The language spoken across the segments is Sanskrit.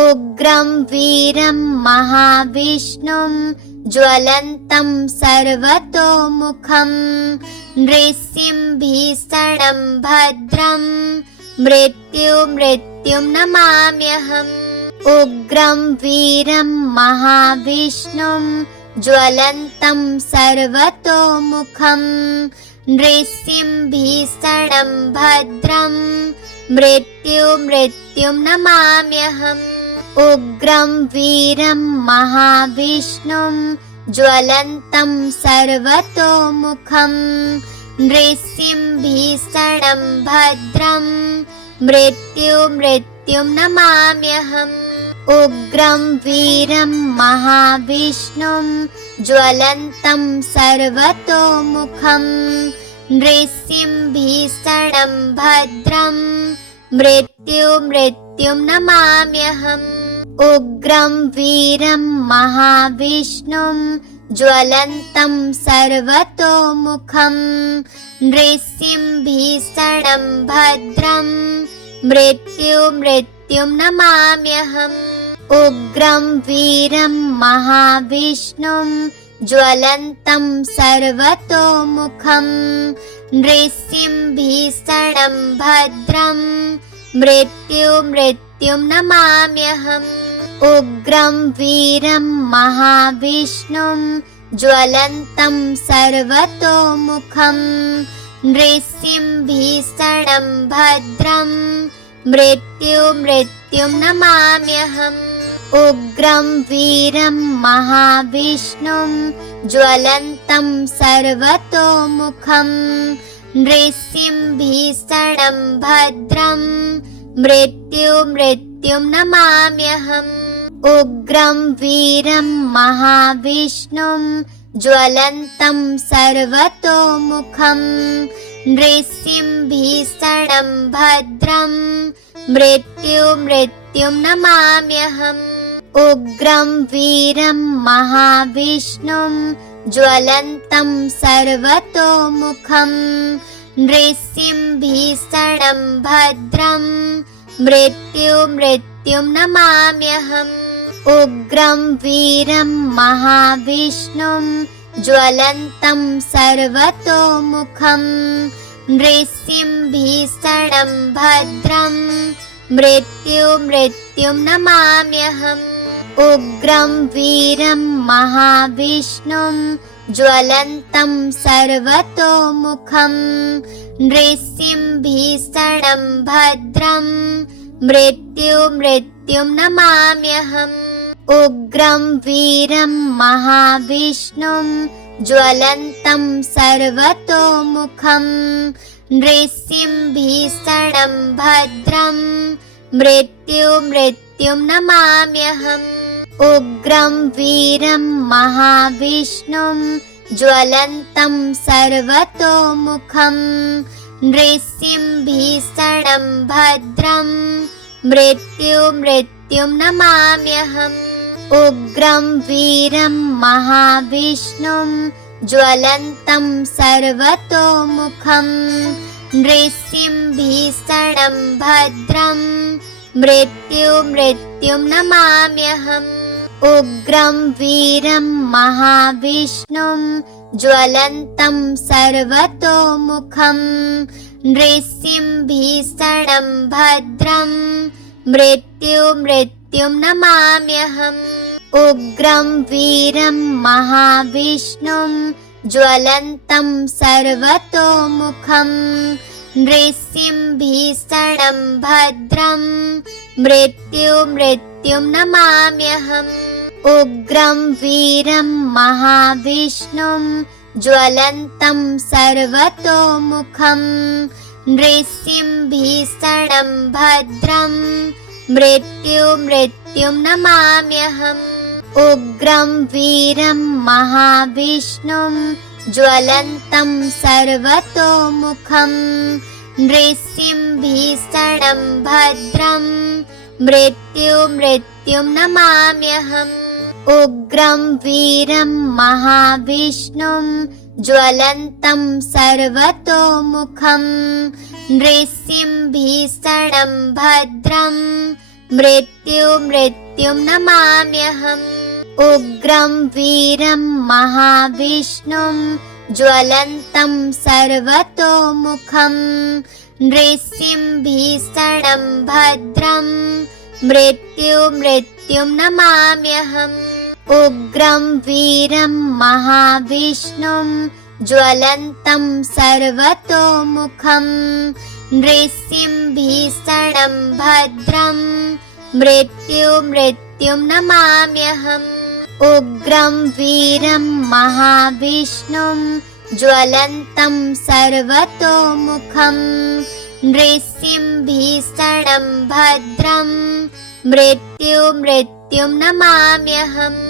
उग्रं वीरं महाविष्णुं ज्वलन्तं सर्वतोमुखं नृसिंहभीषणं भद्रं मृत्युं नमाम्यहम्। उग्रं वीरं महाविष्णुं ज्वलन्तं सर्वतोमुखं नृसिंहभीषणं भद्रं मृत्युं नमाम्यहम्। उग्रं वीरं महाविष्णुं ज्वलन्तं सर्वतोमुखं नृसिंहभीषणं भद्रं मृत्युं नमाम्यहम्। उग्रं वीरं महाविष्णुं ज्वलन्तं सर्वतोमुखं नृसिंहभीषणं भद्रं मृत्युं नमाम्यहम्। उग्रं वीरं महाविष्णुं ज्वलन्तं सर्वतोमुखं नृसिंहभीषणं भद्रं मृत्युं नमाम्यहम्। उग्रं वीरं महाविष्णुं ज्वलन्तं सर्वतोमुखं नृसिंहभीषणं भद्रं मृत्युं नमाम्यहम्। उग्रं वीरं महाविष्णुं ज्वलन्तं सर्वतोमुखं नृसिंहभीषणं भद्रं मृत्युं नमाम्यहम्। उग्रं वीरं महाविष्णुं ज्वलन्तं सर्वतोमुखं नृसिंहभीषणं भद्रं मृत्युं नमाम्यहम्। उग्रं वीरं महाविष्णुं ज्वलन्तं सर्वतोमुखं नृसिंहभीषणं भद्रं मृत्युं नमाम्यहम्। उग्रं वीरं महाविष्णुं ज्वलन्तं सर्वतोमुखं नृसिंहभीषणं भद्रं मृत्युं नमाम्यहम्। उग्रं वीरं महाविष्णुं ज्वलन्तं सर्वतोमुखं नृसिंहभीषणं भद्रं मृत्युं नमाम्यहम्। उग्रं वीरं महाविष्णुं ज्वलन्तं सर्वतोमुखं नृसिंहभीषणं भद्रं मृत्युं नमाम्यहम्। उग्रं वीरं महाविष्णुं ज्वलन्तं सर्वतोमुखं नृसिंहभीषणं भद्रं मृत्युं नमाम्यहम्। उग्रं वीरं महाविष्णुं ज्वलन्तं सर्वतोमुखं नृसिंहभीषणं भद्रं मृत्युं नमाम्यहम्। उग्रं वीरं महाविष्णुं ज्वलन्तं सर्वतोमुखं नृसिंहभीषणं भद्रं मृत्युं नमाम्यहम्। उग्रं वीरं महाविष्णुं ज्वलन्तं सर्वतोमुखं नृसिंहभीषणं भद्रं मृत्युं नमाम्यहम्। उग्रं वीरं महाविष्णुं ज्वलन्तं सर्वतोमुखं नृसिंहभीषणं भद्रं मृत्युं नमाम्यहम्। उग्रं वीरं महाविष्णुं ज्वलन्तं सर्वतोमुखं नृसिंहभीषणं भद्रं मृत्युं नमाम्यहम्। उग्रं वीरं महाविष्णुं ज्वलन्तं सर्वतोमुखं नृसिंहभीषणं भद्रं मृत्युं नमाम्यहम्। उग्रं वीरं महाविष्णुं ज्वलन्तं सर्वतोमुखं नृसिंहभीषणं भद्रं मृत्युं नमाम्यहम् उग्रं वीरं महाविष्णुं ज्वलन्तं सर्वतोमुखं नृसिंहभीषणं भद्रं मृत्युं नमाम्यहम् उग्रं वीरं महाविष्णुं ज्वलन्तं सर्वतोमुखं नृसिंहभीषणं भद्रं मृत्युं नमाम्यहम् उग्रं वीरं महाविष्णुं ज्वलन्तं सर्वतोमुखं नृसिंहभीषणं भद्रं मृत्युं नमाम्यहम्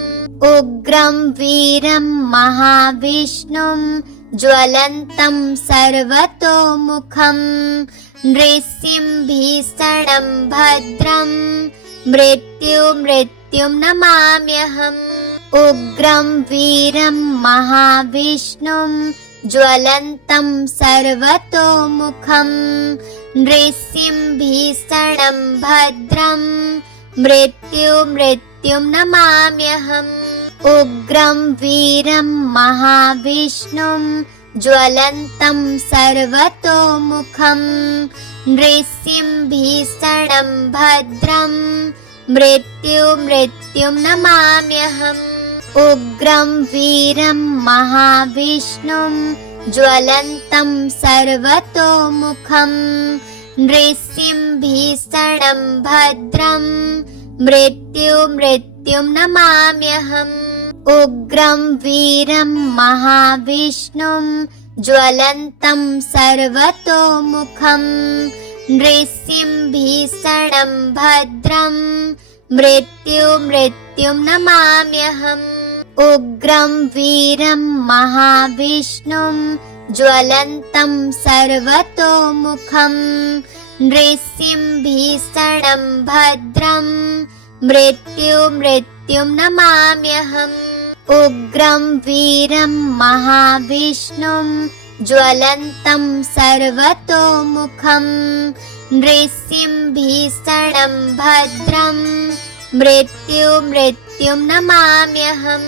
उग्रं वीरं महाविष्णुं ज्वलन्तं सर्वतोमुखं नृसिंहभीषणं भद्रं मृत्युं नमाम्यहम् उग्रं वीरं महाविष्णुं ज्वलन्तं सर्वतोमुखं नृसिंहभीषणं भद्रं मृत्युं नमाम्यहम् उग्रं वीरं महाविष्णुं ज्वलन्तं सर्वतोमुखं नृसिंहभीषणं भद्रं मृत्युं नमाम्यहम् उग्रं वीरं महाविष्णुं ज्वलन्तं सर्वतोमुखं नृसिंहभीषणं भद्रं मृत्युं नमाम्यहम् उग्रं वीरं महाविष्णुं ज्वलन्तं सर्वतोमुखं नृसिंहभीषणं भद्रं मृत्युं नमाम्यहम् उग्रं वीरं महाविष्णुं ज्वलन्तं सर्वतोमुखं नृसिंहभीषणं भद्रं मृत्युं नमाम्यहम् उग्रं वीरं महाविष्णुं ज्वलन्तं सर्वतोमुखं नृसिंहभीषणं भद्रं मृत्युं नमाम्यहम्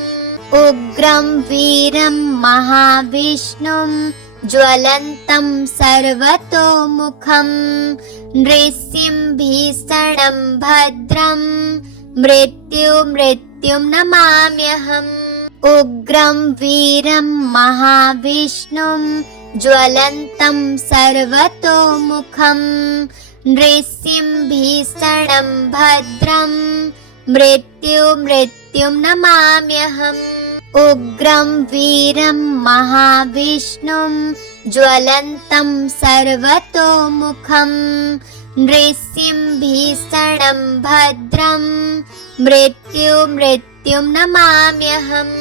उग्रं वीरं महाविष्णुं ज्वलन्तं सर्वतोमुखं नृसिंहभीषणं भद्रं मृत्युं नमाम्यहम् उग्रं वीरं महाविष्णुं ज्वलन्तं सर्वतोमुखं नृसिंहभीषणं भद्रं मृत्युं नमाम्यहम् उग्रं वीरं महाविष्णुं ज्वलन्तं सर्वतोमुखं नृसिंहभीषणं भद्रं मृत्युं नमाम्यहम्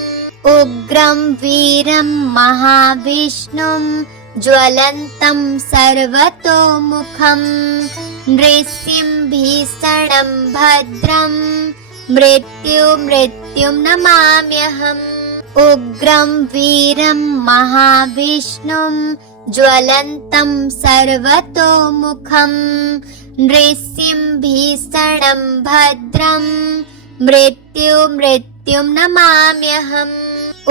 उग्रं वीरं महाविष्णुं ज्वलन्तं सर्वतोमुखं नृसिंहभीषणं भद्रं मृत्युं नमाम्यहम् उग्रं वीरं महाविष्णुं ज्वलन्तं सर्वतोमुखं नृसिंहभीषणं भद्रं मृत्युं नमाम्यहम्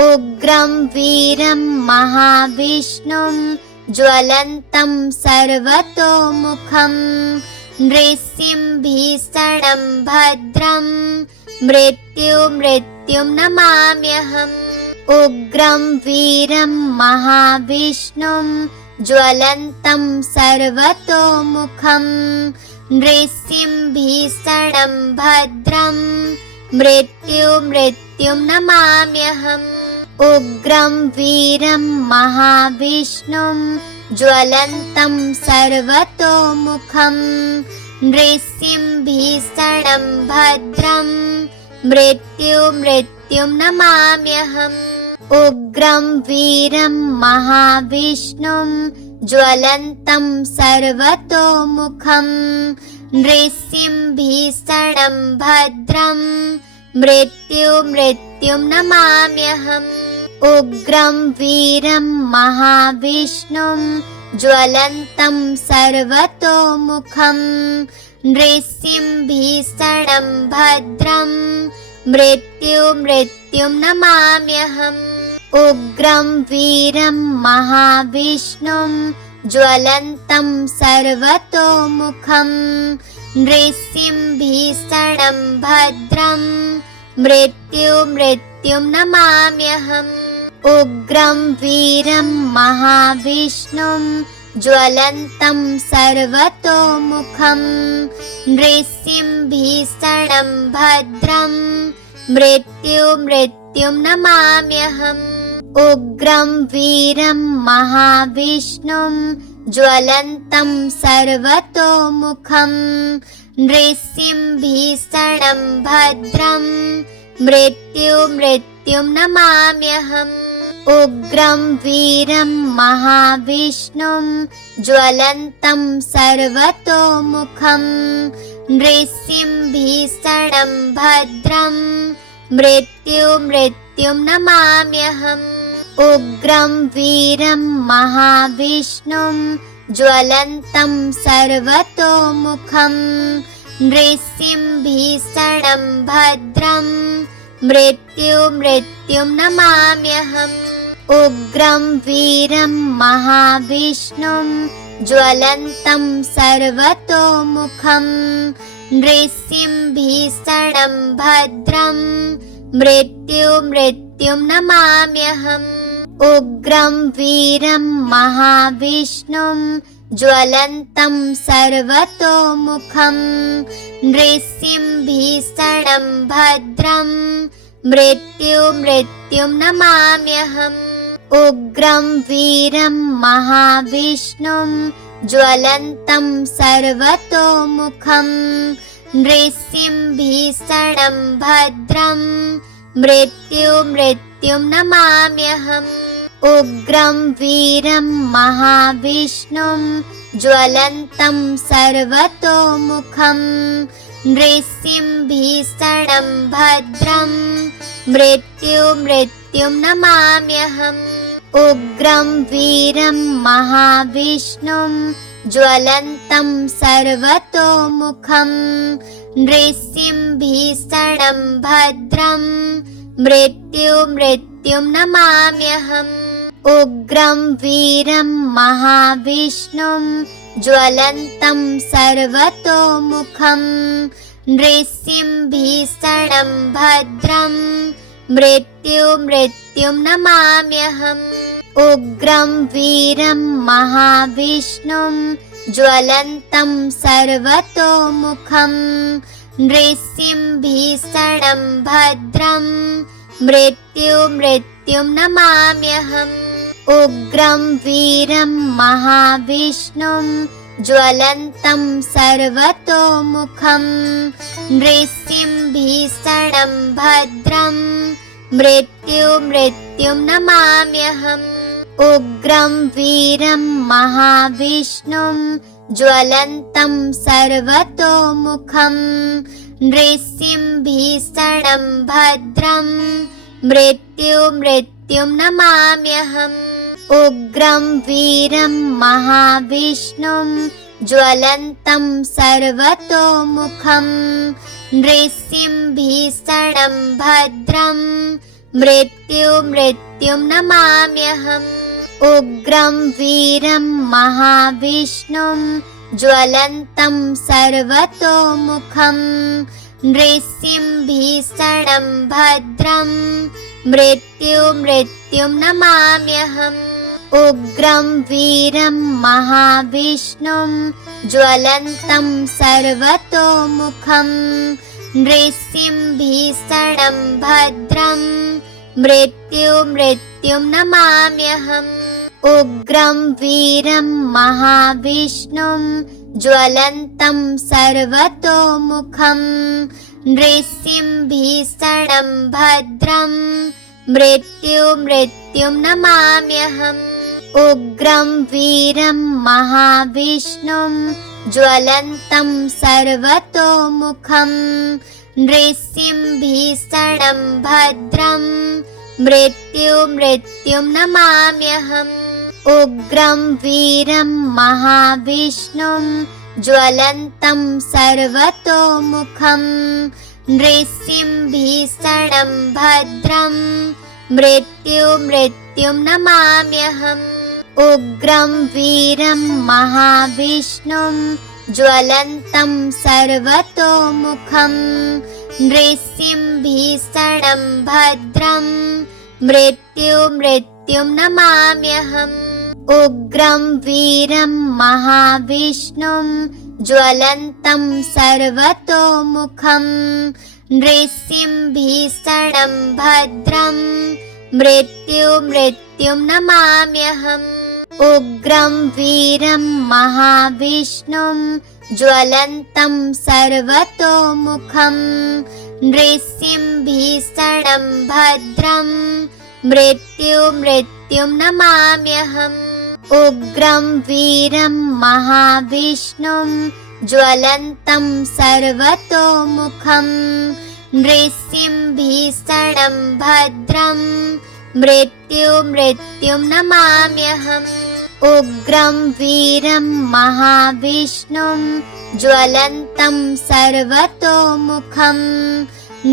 उग्रं वीरं महाविष्णुं ज्वलन्तं सर्वतोमुखं नृसिंहभीषणं भद्रं मृत्युं नमाम्यहम् उग्रं वीरं महाविष्णुं ज्वलन्तं सर्वतोमुखं नृसिंहभीषणं भद्रं मृत्युं नमाम्यहम् उग्रं वीरं महाविष्णुं ज्वलन्तं सर्वतोमुखं नृसिंहभीषणं भद्रं मृत्युं नमाम्यहम् उग्रं वीरं महाविष्णुं ज्वलन्तं सर्वतोमुखं नृसिंहभीषणं भद्रं मृत्युं नमाम्यहम् उग्रं वीरं महाविष्णुं ज्वलन्तं सर्वतोमुखं नृसिंहभीषणं भद्रं मृत्युं नमाम्यहम् उग्रं वीरं महाविष्णुं ज्वलन्तं सर्वतोमुखं नृसिंहभीषणं भद्रं मृत्युं नमाम्यहम् उग्रं वीरं महाविष्णुं ज्वलन्तं सर्वतोमुखं नृसिंहभीषणं भद्रं मृत्युं नमाम्यहम् उग्रं वीरं महाविष्णुं ज्वलन्तं सर्वतोमुखं नृसिंहभीषणं भद्रं मृत्युं नमाम्यहम् उग्रं वीरं महाविष्णुं ज्वलन्तं सर्वतोमुखं नृसिंहभीषणं भद्रं मृत्युं नमाम्यहम् उग्रं वीरं महाविष्णुं ज्वलन्तं सर्वतोमुखं नृसिंहभीषणं भद्रं मृत्युं नमाम्यहम् उग्रं वीरं महाविष्णुं ज्वलन्तं सर्वतोमुखं नृसिंहभीषणं भद्रं मृत्युं नमाम्यहम् उग्रं वीरं महाविष्णुं ज्वलन्तं सर्वतोमुखं नृसिंहभीषणं भद्रं मृत्युं नमाम्यहम् उग्रं वीरं महाविष्णुं ज्वलन्तं सर्वतोमुखं नृसिंहभीषणं भद्रं मृत्युं नमाम्यहम् उग्रं वीरं महाविष्णुं ज्वलन्तं सर्वतोमुखं नृसिंहभीषणं भद्रं मृत्युं नमाम्यहम् उग्रं वीरं महाविष्णुं ज्वलन्तं सर्वतोमुखं नृसिंहभीषणं भद्रं मृत्युं नमाम्यहम् उग्रं वीरं महाविष्णुं ज्वलन्तं सर्वतोमुखं नृसिंहभीषणं भद्रं मृत्युं नमाम्यहम् उग्रं वीरं महाविष्णुं ज्वलन्तं सर्वतोमुखं नृसिंहभीषणं भद्रं मृत्युं नमाम्यहम् उग्रं वीरं महाविष्णुं ज्वलन्तं सर्वतोमुखं नृसिंहभीषणं भद्रं मृत्युं नमाम्यहम् उग्रं वीरं महाविष्णुं ज्वलन्तं सर्वतोमुखं नृसिंहभीषणं भद्रं मृत्युं नमाम्यहम् उग्रं वीरं महाविष्णुं ज्वलन्तं सर्वतोमुखं नृसिंहभीषणं भद्रं मृत्युं नमाम्यहम् उग्रं वीरं महाविष्णुं ज्वलन्तं सर्वतोमुखं नृसिंहभीषणं भद्रं मृत्युं नमाम्यहम् उग्रं वीरं महाविष्णुं ज्वलन्तं सर्वतोमुखं नृसिंहभीषणं भद्रं मृत्युं नमाम्यहम् उग्रं वीरं महाविष्णुं ज्वलन्तं सर्वतोमुखं नृसिंहभीषणं भद्रं मृत्युं नमाम्यहम् उग्रं वीरं महाविष्णुं ज्वलन्तं सर्वतोमुखं नृसिंहभीषणं भद्रं मृत्युं नमाम्यहम् उग्रं वीरं महाविष्णुं ज्वलन्तं सर्वतोमुखं नृसिंहभीषणं भद्रं मृत्युं नमाम्यहम् उग्रं वीरं महाविष्णुं ज्वलन्तं सर्वतोमुखं नृसिंहभीषणं भद्रं मृत्युं नमाम्यहम् उग्रं वीरं महाविष्णुं ज्वलन्तं सर्वतोमुखं नृसिंहभीषणं भद्रं मृत्युं नमाम्यहम् उग्रं वीरं महाविष्णुं ज्वलन्तं सर्वतोमुखं नृसिंहभीषणं भद्रं मृत्युं नमाम्यहम् उग्रं वीरं महाविष्णुं ज्वलन्तं सर्वतोमुखं नृसिंहभीषणं भद्रं मृत्युं नमाम्यहम् उग्रं वीरं महाविष्णुं ज्वलन्तं सर्वतोमुखं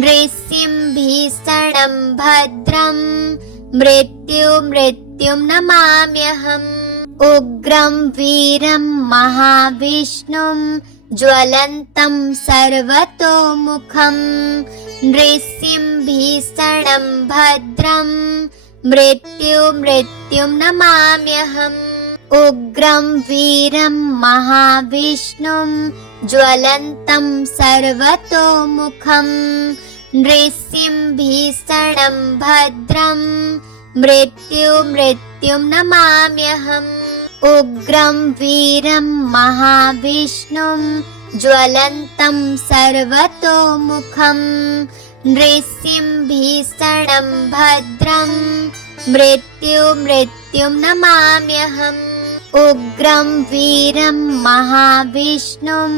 नृसिंहभीषणं भद्रं मृत्युं नमाम्यहम् उग्रं वीरं महाविष्णुं ज्वलन्तं सर्वतोमुखं नृसिंहभीषणं भद्रं मृत्युं नमाम्यहम् उग्रं वीरं महाविष्णुं ज्वलन्तं सर्वतोमुखं नृसिंहभीषणं भद्रं मृत्युं नमाम्यहम् उग्रं वीरं महाविष्णुं ज्वलन्तं सर्वतोमुखं नृसिंहभीषणं भद्रं मृत्युं नमाम्यहम् उग्रं वीरं महाविष्णुं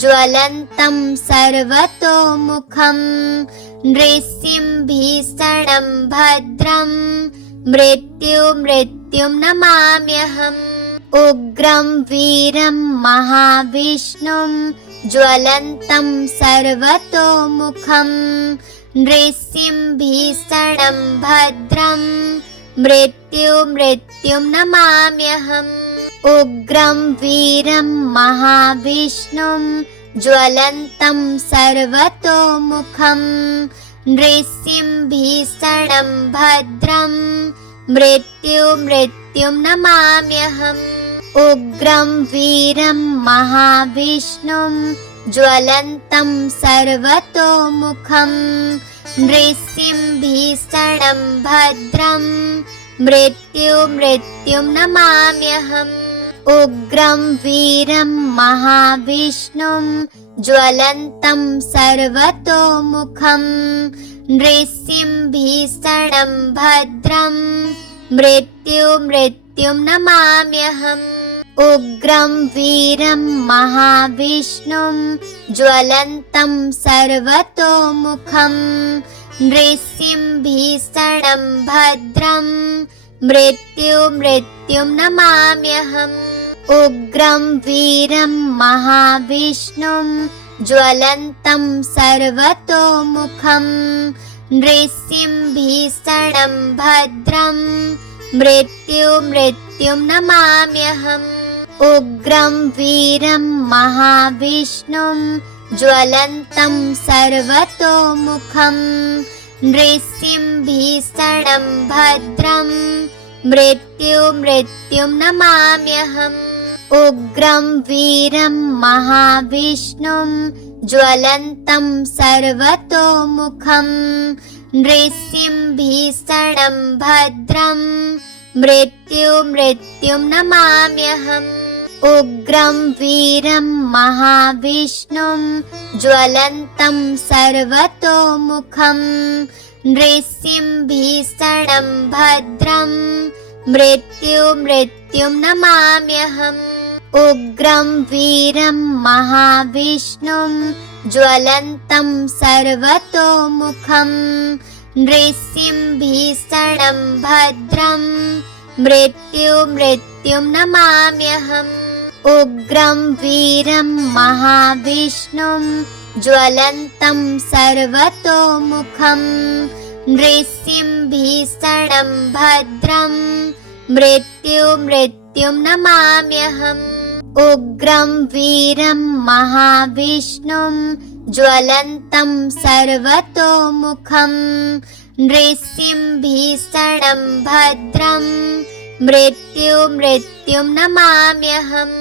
ज्वलन्तं सर्वतोमुखं नृसिंहभीषणं भद्रं मृत्युं नमाम्यहम् उग्रं वीरं महाविष्णुं ज्वलन्तं सर्वतोमुखं नृसिंहभीषणं भद्रं मृत्युं नमाम्यहम् उग्रं वीरं महाविष्णुं ज्वलन्तं सर्वतोमुखं नृसिंहभीषणं भद्रं मृत्युं नमाम्यहम् उग्रं वीरं महाविष्णुं ज्वलन्तं सर्वतोमुखं नृसिंहभीषणं भद्रं मृत्युं नमाम्यहम् उग्रं वीरं महाविष्णुं ज्वलन्तं सर्वतोमुखं नृसिंहभीषणं भद्रं मृत्युं नमाम्यहम् उग्रं वीरं महाविष्णुं ज्वलन्तं सर्वतोमुखं नृसिंहभीषणं भद्रं मृत्युं नमाम्यहम् उग्रं वीरं महाविष्णुं ज्वलन्तं सर्वतोमुखं नृसिंहभीषणं भद्रं मृत्युं नमाम्यहम् उग्रं वीरं महाविष्णुं ज्वलन्तं सर्वतोमुखं नृसिंहभीषणं भद्रं मृत्युं नमाम्यहम् उग्रं वीरं महाविष्णुं ज्वलन्तं सर्वतोमुखं नृसिंहभीषणं भद्रं मृत्युं नमाम्यहम् उग्रं वीरं महाविष्णुं ज्वलन्तं सर्वतोमुखं नृसिंहभीषणं भद्रं मृत्युं नमाम्यहम् उग्रं वीरं महाविष्णुं ज्वलन्तं सर्वतोमुखं नृसिंहभीषणं भद्रं मृत्युं नमाम्यहम् उग्रं वीरं महाविष्णुं ज्वलन्तं सर्वतोमुखं नृसिंहभीषणं भद्रं मृत्युं नमाम्यहम् उग्रं वीरं महाविष्णुं ज्वलन्तं सर्वतोमुखं नृसिंहभीषणं भद्रं मृत्युं नमाम्यहम्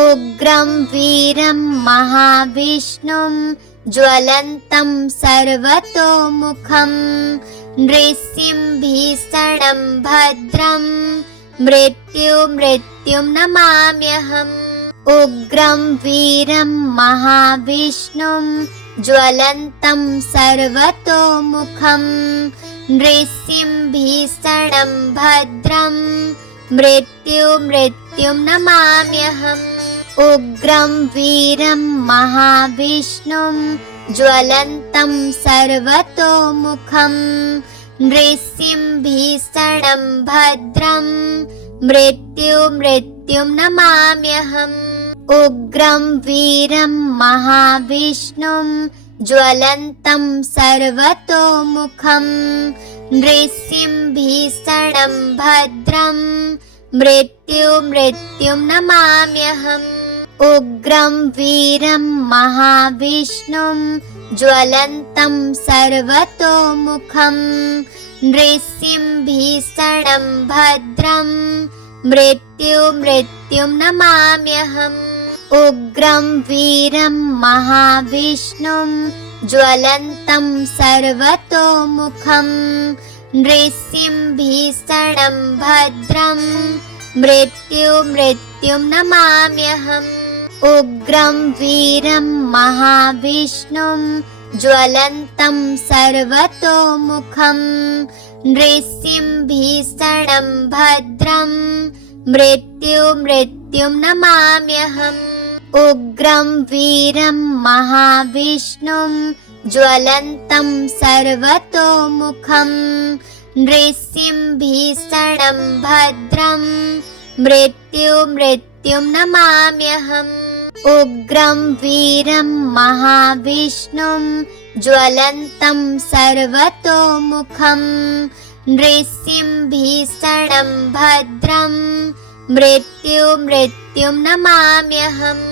उग्रं वीरं महाविष्णुं ज्वलन्तं सर्वतोमुखं नृसिंहभीषणं भद्रं मृत्युं नमाम्यहम् उग्रं वीरं महाविष्णुं ज्वलन्तं सर्वतोमुखं नृसिंहभीषणं भद्रं मृत्युं नमाम्यहम् उग्रं वीरं महाविष्णुं ज्वलन्तं सर्वतोमुखं नृसिंहभीषणं भद्रं मृत्युं नमाम्यहम् उग्रं वीरं महाविष्णुं ज्वलन्तं सर्वतोमुखं नृसिंहभीषणं भद्रं मृत्युं नमाम्यहम् उग्रं वीरं महाविष्णुं ज्वलन्तं सर्वतोमुखं नृसिंहभीषणं भद्रं मृत्युं नमाम्यहम् उग्रं वीरं महाविष्णुं ज्वलन्तं सर्वतोमुखं नृसिंहभीषणं भद्रं मृत्युं नमाम्यहम् उग्रं वीरं महाविष्णुं ज्वलन्तं सर्वतोमुखं नृसिंहभीषणं भद्रं मृत्युं नमाम्यहम् उग्रं वीरं महाविष्णुं ज्वलन्तं सर्वतोमुखं नृसिंहभीषणं भद्रं मृत्युं नमाम्यहम् उग्रं वीरं महाविष्णुं ज्वलन्तं सर्वतोमुखं नृसिंहभीषणं भद्रं मृत्युं नमाम्यहम्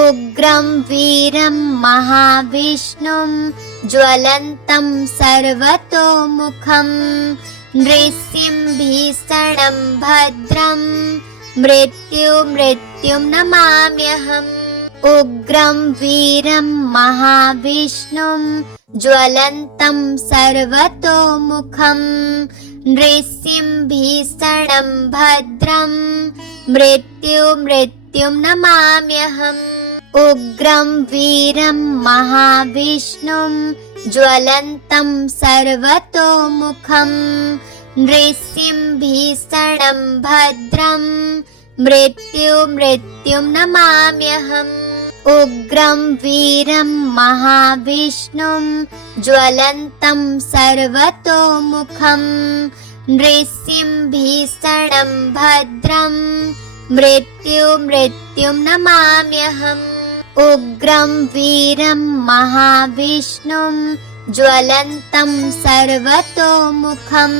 उग्रं वीरं महाविष्णुं ज्वलन्तं सर्वतोमुखं नृसिंहभीषणं भद्रं मृत्युं नमाम्यहम् उग्रं वीरं महाविष्णुं ज्वलन्तं सर्वतोमुखं नृसिंहभीषणं भद्रं मृत्युं नमाम्यहम् उग्रं वीरं महाविष्णुं ज्वलन्तं सर्वतोमुखं नृसिंहभीषणं भद्रं मृत्युं नमाम्यहम् उग्रं वीरं महाविष्णुं ज्वलन्तं सर्वतोमुखं नृसिंहभीषणं भद्रं मृत्युं नमाम्यहम् उग्रं वीरं महाविष्णुं ज्वलन्तं सर्वतोमुखं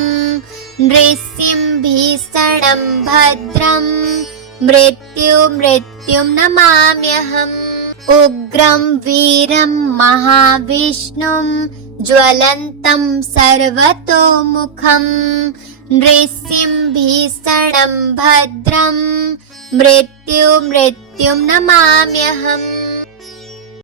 नृसिंहभीषणं भद्रं मृत्युं नमाम्यहम् उग्रं वीरं महाविष्णुं ज्वलन्तं सर्वतोमुखं नृसिंहभीषणं भद्रं मृत्युं नमाम्यहम्